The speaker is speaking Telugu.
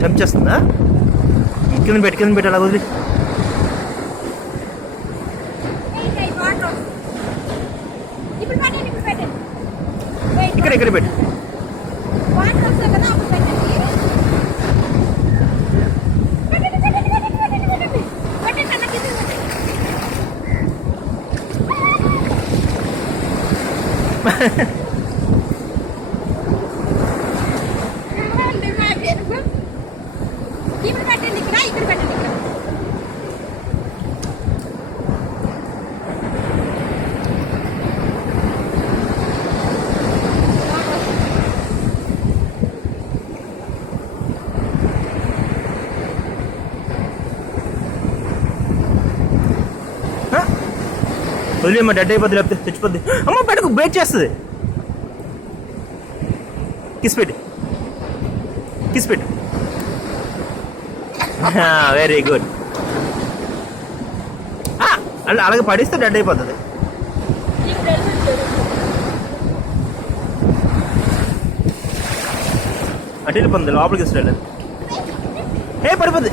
జంప్ చేస్తుందా? కింద పెట్టి అలా వదిలి. ఇక్కడ పెట్టి వదిలేమ్మా, డెడ్ అయిపోద్ది, లేకపోతే చచ్చిపోద్ది. అమ్మ బయటకు బ్రేక్ చేస్తుంది. కిస్ పెట్టు. Very good. అలాగే పడిస్తే డెడ్ అయిపోతుంది. అటు వెళ్ళిపోతుంది, లోపలికి ఇస్తాడు. పడిపోద్ది.